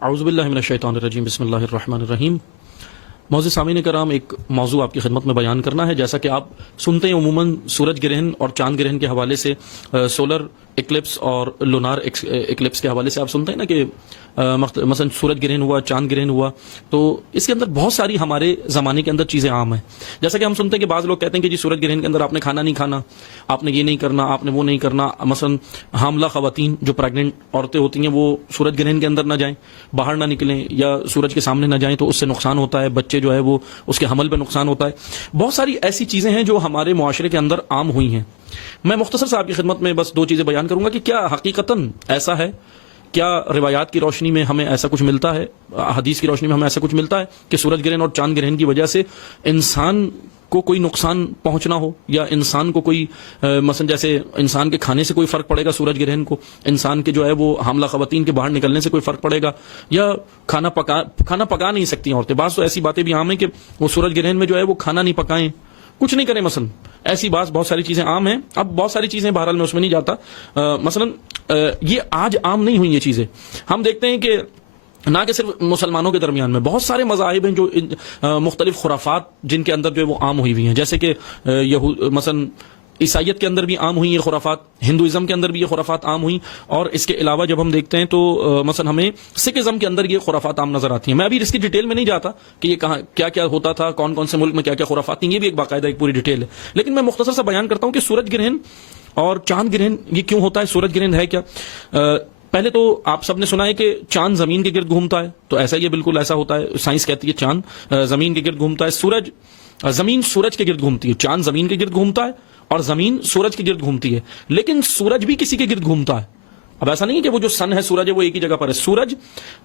اعوذ باللہ من الشیطان الرجیم، بسم اللہ الرحمن الرحیم۔ معزز سامعین کرام، ایک موضوع آپ کی خدمت میں بیان کرنا ہے۔ جیسا کہ آپ سنتے ہیں عموماً سورج گرہن اور چاند گرہن کے حوالے سے، سولر ایکلپس اور لونار ایکلپس کے حوالے سے آپ سنتے ہیں نا کہ مثلا سورج گرہن ہوا، چاند گرہن ہوا، تو اس کے اندر بہت ساری ہمارے زمانے کے اندر چیزیں عام ہیں۔ جیسا کہ ہم سنتے ہیں کہ بعض لوگ کہتے ہیں کہ جی سورج گرہن کے اندر آپ نے کھانا نہیں کھانا، آپ نے یہ نہیں کرنا، آپ نے وہ نہیں کرنا۔ مثلا حاملہ خواتین جو پریگننٹ عورتیں ہوتی ہیں وہ سورج گرہن کے اندر نہ جائیں، باہر نہ نکلیں یا سورج کے سامنے نہ جائیں تو اس سے نقصان ہوتا ہے، بچے جو ہے وہ اس کے حمل پہ نقصان ہوتا ہے۔ بہت ساری ایسی چیزیں ہیں جو ہمارے معاشرے کے اندر عام ہوئی ہیں۔ میں مختصر سے آپ کی خدمت میں بس دو چیزیں بیان کروں گا کہ کیا حقیقتاً ایسا ہے، کیا روایات کی روشنی میں ہمیں ایسا کچھ ملتا ہے، حدیث کی روشنی میں ہمیں ایسا کچھ ملتا ہے کہ سورج گرہن اور چاند گرہن کی وجہ سے انسان کو کوئی نقصان پہنچنا ہو، یا انسان کو کوئی مثلا جیسے انسان کے کھانے سے کوئی فرق پڑے گا سورج گرہن کو، انسان کے جو ہے وہ حاملہ خواتین کے باہر نکلنے سے کوئی فرق پڑے گا، یا کھانا پکا نہیں سکتی عورتیں۔ بعض تو ایسی باتیں بھی عام ہیں کہ وہ سورج گرہن میں جو ہے وہ کھانا نہیں پکائیں، کچھ نہیں کریں، مثلا ایسی بہت ساری چیزیں عام ہیں۔ اب بہت ساری چیزیں بہرحال میں اس میں نہیں جاتا، مثلا یہ آج عام نہیں ہوئی یہ چیزیں۔ ہم دیکھتے ہیں کہ نہ کہ صرف مسلمانوں کے درمیان میں بہت سارے مذاہب ہیں جو مختلف خرافات جن کے اندر جو ہے وہ عام ہوئی ہوئی ہیں، جیسے کہ مثلا عیسائیت کے اندر بھی عام ہوئی یہ خرافات، ہندوازم کے اندر بھی یہ خرافات عام ہوئی، اور اس کے علاوہ جب ہم دیکھتے ہیں تو مثلا ہمیں سکھ ازم کے اندر یہ خرافات عام نظر آتی ہیں۔ میں ابھی اس کی ڈیٹیل میں نہیں جاتا کہ یہ کہاں کیا کیا ہوتا تھا، کون کون سے ملک میں کیا کیا خرافات تھیں، یہ بھی ایک باقاعدہ ایک پوری ڈیٹیل ہے، لیکن میں مختصر سا بیان کرتا ہوں کہ سورج گرہن اور چاند گرہن یہ کیوں ہوتا ہے، سورج گرہن ہے کیا۔ پہلے تو آپ سب نے سنا ہے کہ چاند زمین کے گرد گھومتا ہے، تو ایسا یہ بالکل ایسا ہوتا ہے، سائنس کہتی ہے چاند زمین کے گرد گھومتا ہے، زمین سورج کے گرد گھومتی ہے، چاند زمین کے گرد گھومتا ہے اور زمین سورج کے گرد گھومتی ہے، لیکن سورج بھی کسی کے گرد گھومتا ہے۔ اب ایسا نہیں ہے کہ وہ جو سن ہے، سورج ہے، وہ ایک ہی جگہ پر ہے۔ سورج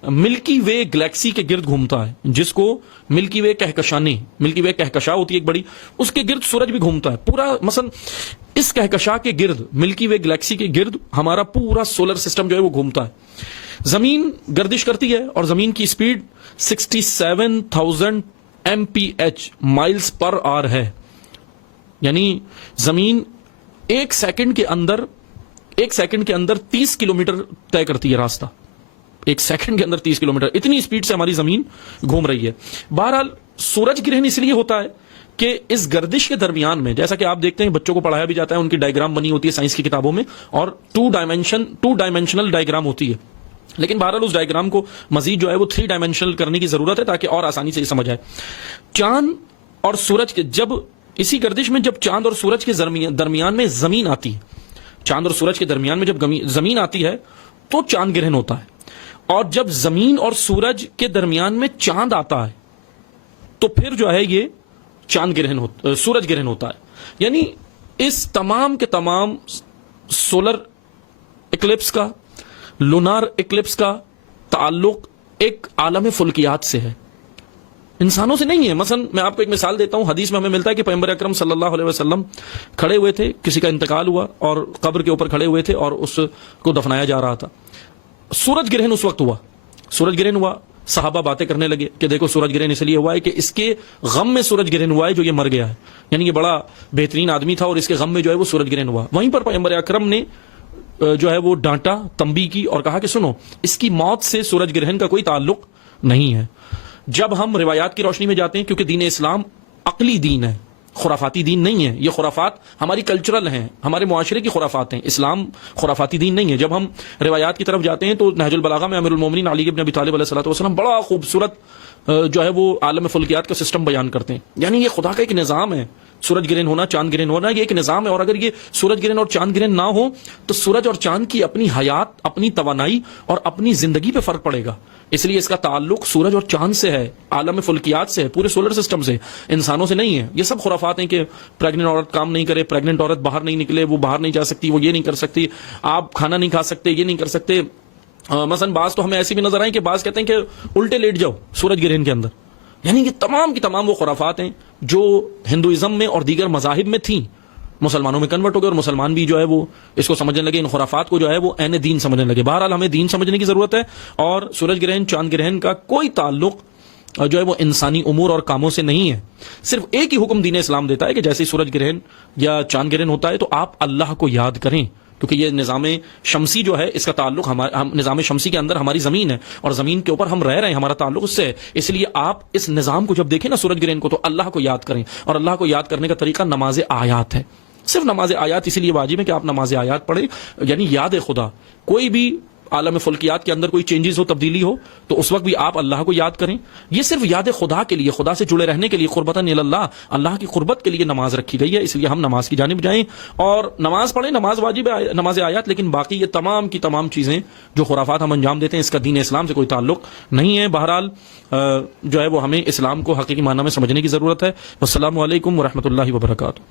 ملکی وے گلیکسی کے گرد گھومتا ہے، جس کو ملکی وے کہکشاں ہوتی ہے ایک بڑی، اس کے گرد سورج بھی گھومتا ہے پورا۔ مثلا اس کہکشاں کے گرد، ملکی وے گلیکسی کے گرد ہمارا پورا سولر سسٹم جو ہے وہ گھومتا ہے۔ زمین گردش کرتی ہے اور زمین کی سپیڈ 67,000 MPH مائلز پر آور ہے، یعنی زمین ایک سیکنڈ کے اندر 30 کلومیٹر طے کرتی ہے راستہ، ایک سیکنڈ کے اندر 30 کلومیٹر، اتنی سپیڈ سے ہماری زمین گھوم رہی ہے۔ بہرحال سورج گرہن اس لیے ہوتا ہے کہ اس گردش کے درمیان میں، جیسا کہ آپ دیکھتے ہیں بچوں کو پڑھایا بھی جاتا ہے، ان کی ڈائیگرام بنی ہوتی ہے سائنس کی کتابوں میں، اور ٹو ڈائمینشنل ڈائیگرام ہوتی ہے، لیکن بہرحال اس ڈائیگرام کو مزید جو ہے وہ 3 ڈائمینشنل کرنے کی ضرورت ہے تاکہ اور آسانی سے یہ سمجھ آئے۔ چاند اور سورج کے اسی گردش میں جب چاند اور سورج کے درمیان میں زمین آتی ہے، چاند اور سورج کے درمیان میں جب زمین آتی ہے تو چاند گرہن ہوتا ہے، اور جب زمین اور سورج کے درمیان میں چاند آتا ہے تو پھر جو ہے یہ سورج گرہن ہوتا ہے۔ یعنی اس تمام کے تمام سولر ایکلپس کا، لونار ایکلپس کا تعلق ایک عالم فلکیات سے ہے، انسانوں سے نہیں ہے۔ مثلا میں آپ کو ایک مثال دیتا ہوں، حدیث میں ہمیں ملتا ہے کہ پیغمبر اکرم صلی اللہ علیہ وسلم کھڑے ہوئے تھے، کسی کا انتقال ہوا اور قبر کے اوپر کھڑے ہوئے تھے اور اس کو دفنایا جا رہا تھا۔ سورج گرہن اس وقت ہوا، صحابہ باتیں کرنے لگے کہ دیکھو سورج گرہن اس لیے ہوا ہے کہ اس کے غم میں سورج گرہن ہوا ہے جو یہ مر گیا ہے، یعنی یہ بڑا بہترین آدمی تھا اور اس کے غم میں جو ہے وہ سورج گرہن ہوا۔ وہیں پر پیغمبر اکرم نے جو ہے وہ ڈانٹا، تنبیہ کی اور کہا کہ سنو، اس کی موت سے سورج گرہن کا کوئی تعلق نہیں ہے۔ جب ہم روایات کی روشنی میں جاتے ہیں، کیونکہ دین اسلام عقلی دین ہے، خرافاتی دین نہیں ہے، یہ خرافات ہماری کلچرل ہیں، ہمارے معاشرے کی خرافات ہیں، اسلام خرافاتی دین نہیں ہے۔ جب ہم روایات کی طرف جاتے ہیں تو نہج البلاغہ میں امیر المومنین علی بن ابی طالب علیہ الصلوۃ والسلام بڑا خوبصورت جو ہے وہ عالم فلکیات کا سسٹم بیان کرتے ہیں، یعنی یہ خدا کا ایک نظام ہے، سورج گرہن ہونا، چاند گرہن ہونا، یہ ایک نظام ہے، اور اگر یہ سورج گرہن اور چاند گرہن نہ ہو تو سورج اور چاند کی اپنی حیات، اپنی توانائی اور اپنی زندگی پہ فرق پڑے گا۔ اس لیے اس کا تعلق سورج اور چاند سے ہے، عالم فلکیات سے ہے، پورے سولر سسٹم سے، انسانوں سے نہیں ہے۔ یہ سب خرافات ہیں کہ پریگننٹ عورت کام نہیں کرے، پریگننٹ عورت باہر نہیں نکلے، وہ باہر نہیں جا سکتی، وہ یہ نہیں کر سکتی، آپ کھانا نہیں کھا سکتے، یہ نہیں کر سکتے۔ مثلا بعض تو ہمیں ایسی بھی نظر آئیں کہ بعض کہتے ہیں کہ الٹے لیٹ جاؤ سورج گرہن کے اندر، یعنی یہ تمام کی تمام وہ خرافات ہیں جو ہندوازم میں اور دیگر مذاہب میں تھیں، مسلمانوں میں کنورٹ ہو گئے اور مسلمان بھی جو ہے وہ اس کو سمجھنے لگے، ان خرافات کو جو ہے وہ عین دین سمجھنے لگے۔ بہرحال ہمیں دین سمجھنے کی ضرورت ہے، اور سورج گرہن، چاند گرہن کا کوئی تعلق جو ہے وہ انسانی امور اور کاموں سے نہیں ہے۔ صرف ایک ہی حکم دین اسلام دیتا ہے کہ جیسے سورج گرہن یا چاند گرہن ہوتا ہے تو آپ اللہ کو یاد کریں، کیونکہ یہ نظام شمسی جو ہے اس کا تعلق نظام شمسی کے اندر ہماری زمین ہے اور زمین کے اوپر ہم رہ رہے ہیں, ہمارا تعلق اس سے ہے. اس لیے آپ اس نظام کو جب دیکھیں نا سورج گرہن کو, تو اللہ کو یاد کریں, اور اللہ کو یاد کرنے کا طریقہ نماز آیات ہے. صرف نماز آیات اس لیے واجب ہے کہ آپ نماز آیات پڑھیں, یعنی یاد خدا. کوئی بھی عالم فلکیات کے اندر کوئی چینجز ہو, تبدیلی ہو, تو اس وقت بھی آپ اللہ کو یاد کریں. یہ صرف یاد خدا کے لیے, خدا سے جڑے رہنے کے لیے, قربتاً اللہ, اللہ کی قربت کے لیے نماز رکھی گئی ہے. اس لیے ہم نماز کی جانب جائیں اور نماز پڑھیں. نماز واجب ہے, نماز آیات, لیکن باقی یہ تمام کی تمام چیزیں جو خرافات ہم انجام دیتے ہیں, اس کا دین اسلام سے کوئی تعلق نہیں ہے. بہرحال جو ہے وہ ہمیں اسلام کو حقیقی معنی میں سمجھنے کی ضرورت ہے. والسلام علیکم ورحمۃ اللہ وبرکاتہ.